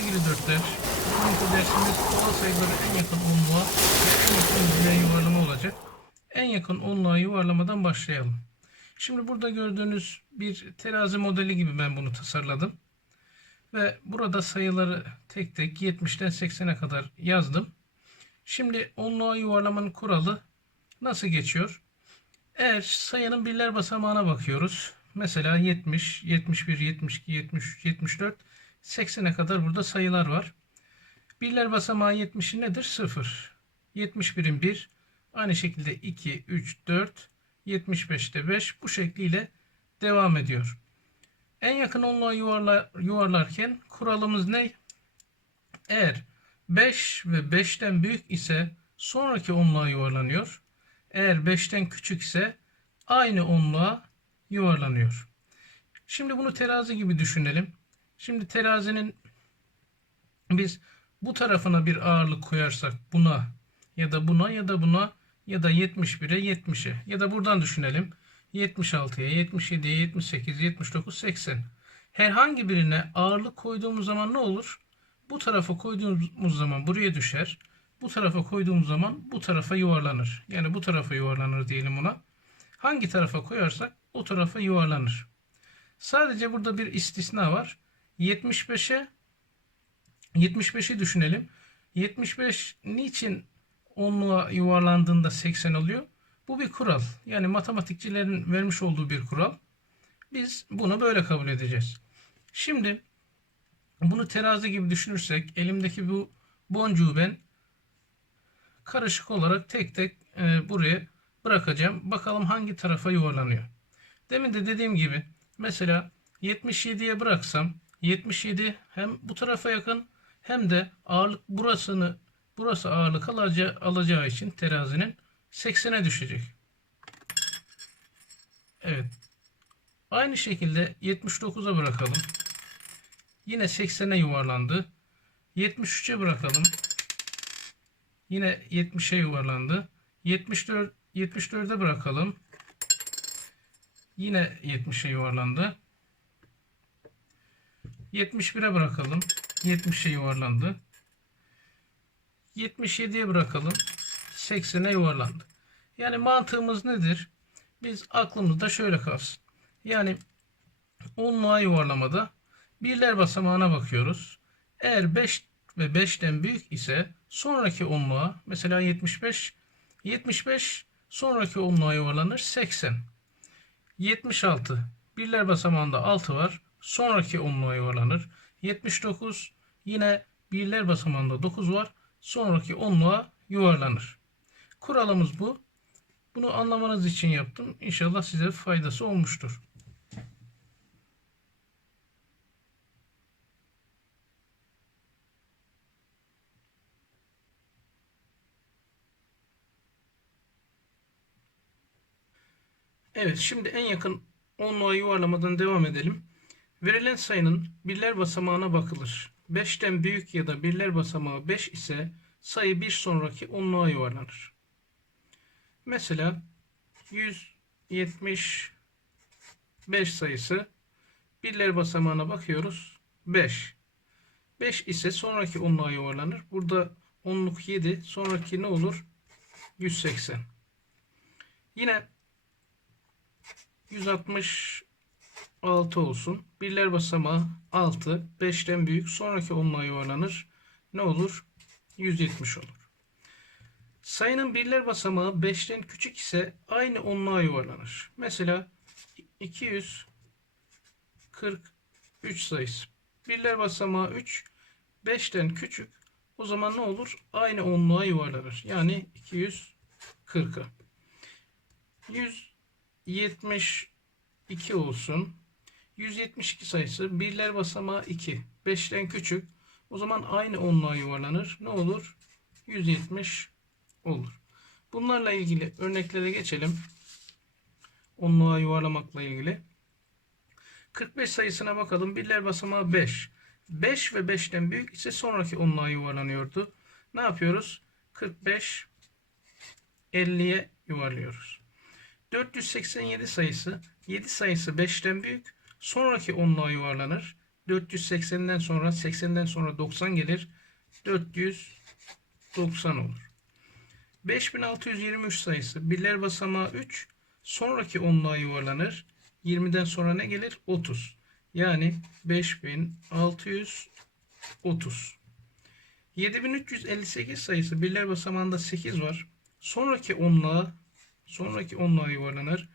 Sevgili dörtler, bugünkü dersimiz doğal sayıları en yakın onluğa ve en yakın yüzeye yuvarlama olacak. En yakın onluğa yuvarlamadan başlayalım. Şimdi burada gördüğünüz bir terazi modeli gibi ben bunu tasarladım. Ve burada sayıları tek tek 70'ten 80'e kadar yazdım. Şimdi onluğa yuvarlamanın kuralı nasıl geçiyor? Eğer sayının birler basamağına bakıyoruz. Mesela 70, 71, 72, 73, 74, 80'e kadar burada sayılar var. Birler basamağı 70'in nedir? 0. 71'in 1. Aynı şekilde 2, 3, 4, 75'te 5 bu şekliyle devam ediyor. En yakın onluğa yuvarla, yuvarlarken kuralımız ne? Eğer 5 ve 5'ten büyük ise sonraki onluğa yuvarlanıyor. Eğer 5'ten küçük ise aynı onluğa yuvarlanıyor. Şimdi bunu terazi gibi düşünelim. Şimdi terazinin biz bu tarafına bir ağırlık koyarsak buna ya da buna ya da buna ya da 71'e 70'e ya da buradan düşünelim. 76'ya, 77'ye, 78, 79, 80. Herhangi birine ağırlık koyduğumuz zaman ne olur? Bu tarafa koyduğumuz zaman buraya düşer. Bu tarafa koyduğumuz zaman bu tarafa yuvarlanır. Yani bu tarafa yuvarlanır diyelim ona. Hangi tarafa koyarsak o tarafa yuvarlanır. Sadece burada bir istisna var. 75'e 75'i düşünelim. 75 niçin onluğa yuvarlandığında 80 oluyor? Bu bir kural. Yani matematikçilerin vermiş olduğu bir kural. Biz bunu böyle kabul edeceğiz. Şimdi bunu terazi gibi düşünürsek elimdeki bu boncuğu ben karışık olarak tek tek e, buraya bırakacağım. Bakalım hangi tarafa yuvarlanıyor. Demin de dediğim gibi mesela 77'ye bıraksam 77 hem bu tarafa yakın hem de ağırlık burasını burası ağırlık alacağı, alacağı için terazinin 80'e düşecek. Evet. Aynı şekilde 79'a bırakalım. Yine 80'e yuvarlandı. 73'e bırakalım. Yine 70'e yuvarlandı. 74 74'e bırakalım. Yine 70'e yuvarlandı. 71'e bırakalım. 70'e yuvarlandı. 77'ye bırakalım. 80'e yuvarlandı. Yani mantığımız nedir? Biz aklımızda şöyle kalsın. Yani onluğa yuvarlamada birler basamağına bakıyoruz. Eğer 5 ve 5'ten büyük ise sonraki onluğa mesela 75 75 sonraki onluğa yuvarlanır 80. 76 birler basamağında 6 var. Sonraki onluğa yuvarlanır. 79 yine birler basamağında 9 var. Sonraki onluğa yuvarlanır. Kuralımız bu. Bunu anlamanız için yaptım. İnşallah size faydası olmuştur. Evet, şimdi en yakın onluğa yuvarlamadan devam edelim. Verilen sayının birler basamağına bakılır. 5'ten büyük ya da birler basamağı 5 ise sayı bir sonraki onluğa yuvarlanır. Mesela 175 sayısı birler basamağına bakıyoruz. 5. 5 ise sonraki onluğa yuvarlanır. Burada onluk 7. Sonraki ne olur? 180. Yine 166 olsun. Birler basamağı 6. 5'ten büyük. Sonraki onluğa yuvarlanır. Ne olur? 170 olur. Sayının birler basamağı 5'ten küçük ise aynı onluğa yuvarlanır. Mesela 243 sayısı. Birler basamağı 3. 5'ten küçük. O zaman ne olur? Aynı onluğa yuvarlanır. Yani 240'a. 172 olsun. 172 sayısı birler basamağı 2. 5'ten küçük. O zaman aynı onluğa yuvarlanır. Ne olur? 170 olur. Bunlarla ilgili örneklere geçelim. Onluğa yuvarlamakla ilgili. 45 sayısına bakalım. Birler basamağı 5. 5 ve 5'ten büyük ise sonraki onluğa yuvarlanıyordu. Ne yapıyoruz? 45 50'ye yuvarlıyoruz. 487 sayısı 7 sayısı 5'ten büyük. Sonraki onluğa yuvarlanır. 480'den sonra 80'den sonra 90 gelir. 490 olur. 5623 sayısı birler basamağı 3 sonraki onluğa yuvarlanır. 20'den sonra ne gelir? 30. Yani 5630. 7358 sayısı birler basamağında 8 var. Sonraki onluğa sonraki onluğa yuvarlanır.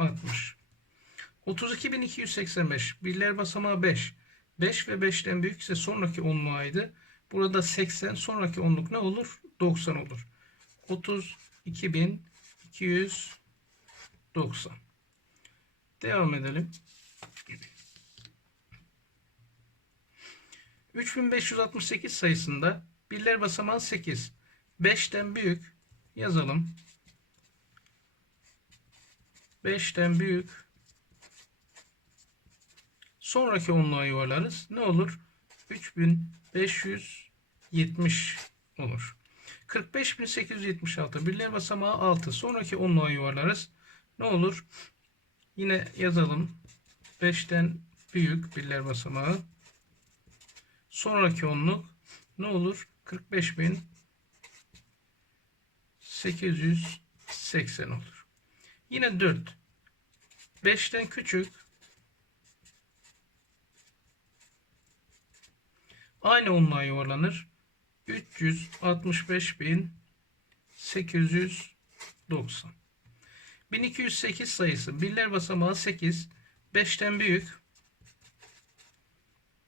7360. 32285 birler basamağı 5. 5 ve 5'ten büyük ise sonraki onluğaydı. Burada 80 sonraki onluk ne olur? 90 olur. 32290. Devam edelim. 3568 sayısında birler basamağı 8. 5'ten büyük yazalım. 5'ten büyük sonraki onluğa yuvarlarız. Ne olur? 3570 olur. 45876 birler basamağı 6 sonraki onluğa yuvarlarız. Ne olur? Yine yazalım. 5'ten büyük birler basamağı. Sonraki onluk ne olur? 45880 olur. Yine 4. 5'ten küçük aynı onluğa yuvarlanır. 365.890 1208 sayısı birler basamağı 8 5'ten büyük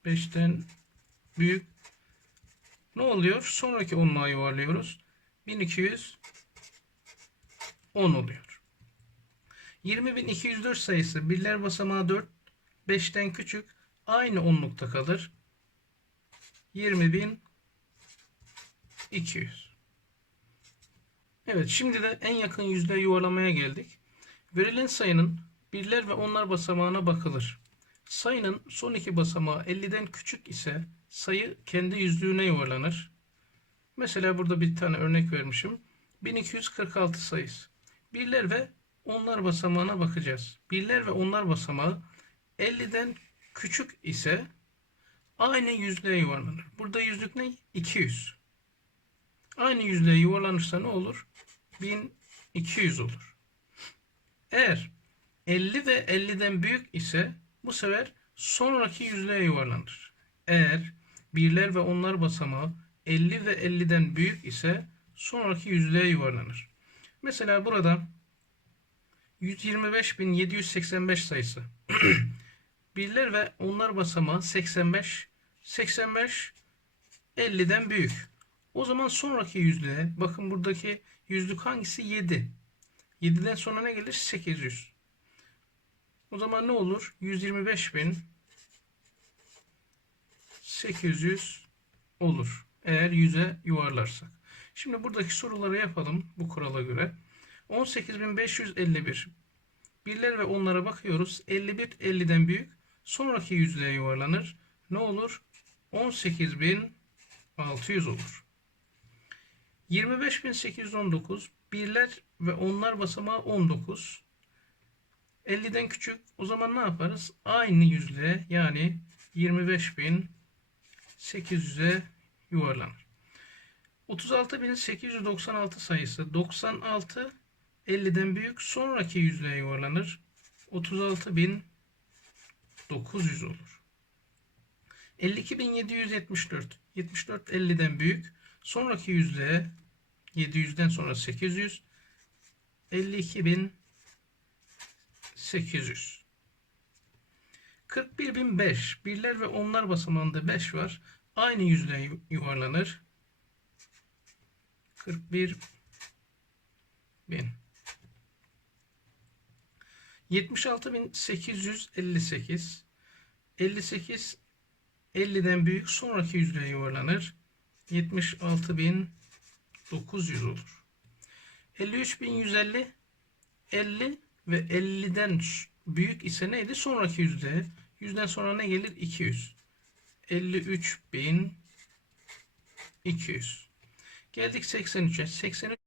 5'ten büyük ne oluyor? Sonraki onluğa yuvarlıyoruz. 1210 oluyor. 20204 sayısı birler basamağı 4 5'ten küçük aynı onlukta kalır. 20.200 Evet şimdi de en yakın yüzde yuvarlamaya geldik. Verilen sayının birler ve onlar basamağına bakılır. Sayının son iki basamağı 50'den küçük ise sayı kendi yüzlüğüne yuvarlanır. Mesela burada bir tane örnek vermişim. 1246 sayısı. Birler ve onlar basamağına bakacağız. Birler ve onlar basamağı 50'den küçük ise aynı yüzlüğe yuvarlanır. Burada yüzlük ne? 200. Aynı yüzlüğe yuvarlanırsa ne olur? 1200 olur. Eğer 50 ve 50'den büyük ise bu sefer sonraki yüzlüğe yuvarlanır. Eğer birler ve onlar basamağı 50 ve 50'den büyük ise sonraki yüzlüğe yuvarlanır. Mesela burada 125.785 sayısı. birler ve onlar basamağı 85 85 50'den büyük. O zaman sonraki yüzlüğe bakın buradaki yüzlük hangisi? 7. 7'den sonra ne gelir? 800. O zaman ne olur? 125.800 olur. Eğer 100'e yuvarlarsak. Şimdi buradaki soruları yapalım bu kurala göre. 18.551 birler ve onlara bakıyoruz. 51 50'den büyük. Sonraki yüzlüğe yuvarlanır. Ne olur? 18.600 olur. 25.819 birler ve onlar basamağı 19. 50'den küçük. O zaman ne yaparız? Aynı yüzle yani 25.800'e yuvarlanır. 36.896 sayısı 96 50'den büyük sonraki yüzlüğe yuvarlanır. 36.900 olur. 52.774 74 50'den büyük sonraki yüzlüğe 700'den sonra 800 52.800 41.005 birler ve onlar basamağında 5 var. Aynı yüzlüğe yuvarlanır. 41 bin. 76.858 58 50'den büyük sonraki yüzlüğe yuvarlanır. 76.900 olur. 53.150 50 ve 50'den büyük ise neydi? Sonraki yüzde. Yüzden sonra ne gelir? 200. 53.200. Geldik 83'e. 83